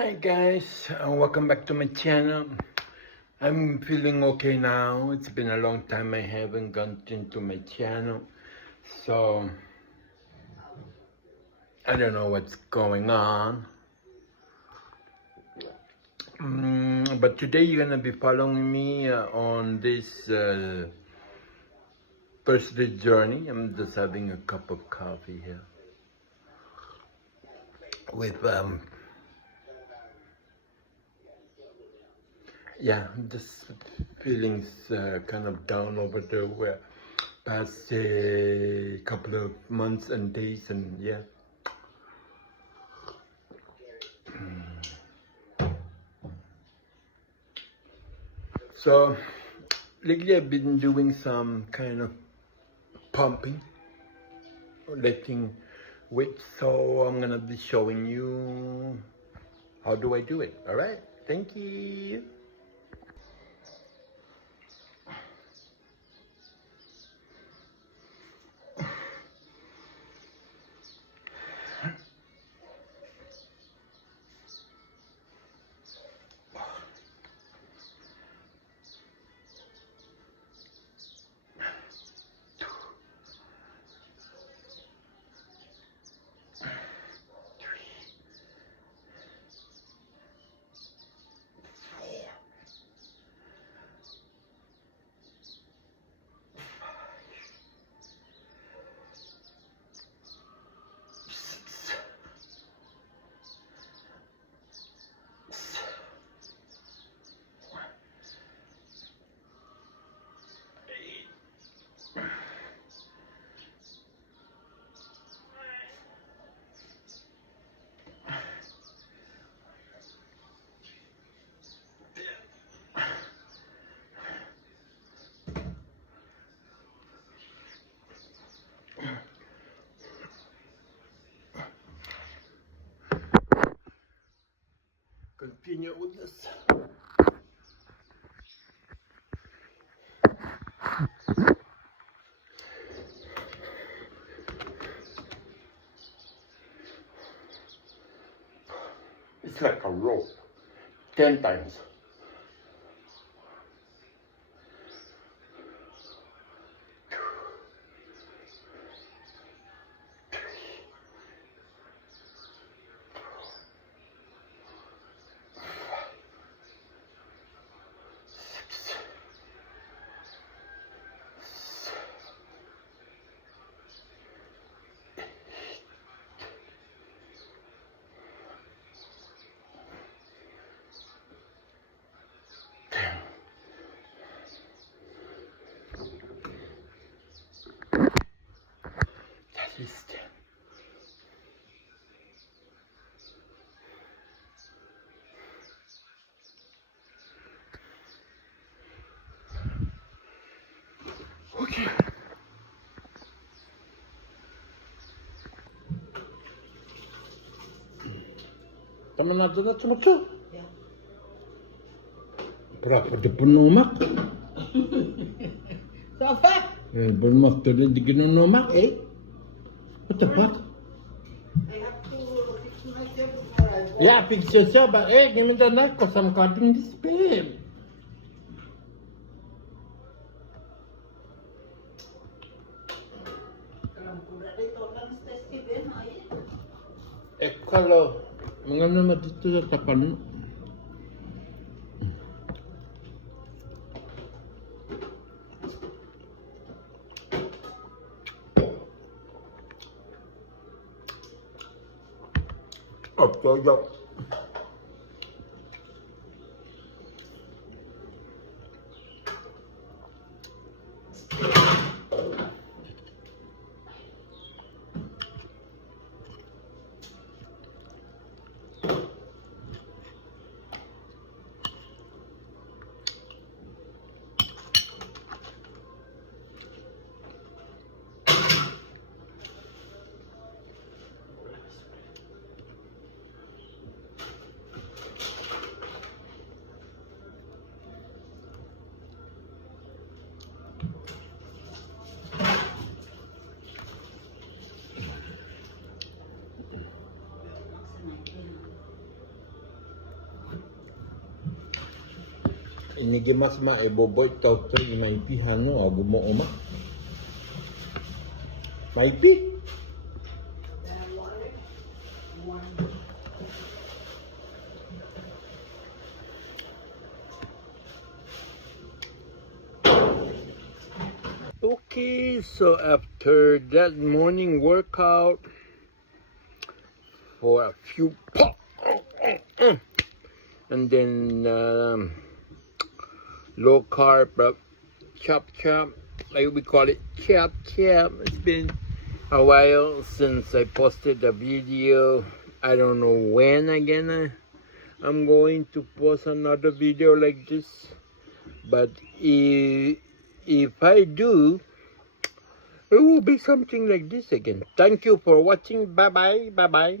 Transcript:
Hi guys, welcome back to my channel. I'm feeling okay now. It's been a long time I haven't gone into my channel, so I don't know what's going on. But today you're gonna be following me on this Thursday journey. I'm just having a cup of coffee here with yeah, just feeling kind of down over the past couple of months and days, and yeah. So lately I've been doing some kind of pumping, lifting weights. So I'm gonna be showing you how do I do it. All right, thank you. Continue with this. It's like a rope, 10 times. That is 10. Okay. Tama na doon at sumutso. Berapa dia penumak? Apa? Penumak tu dia digina nomak What the fuck? I have to fix myself before I go. Yeah, fix yourself, but give me the knife because I'm cutting this babe. Kalau mengano dito sa tapan, yo. inigimas ma eboboy tauto imaipi hano abumo oma. Maipi. Okay, so after that morning workout for a few and then low carb chop like we call it chop. It's been a while since I posted a video. I don't know when again I'm going to post another video like this, but if I do, it will be something like this again. Thank you for watching. Bye bye.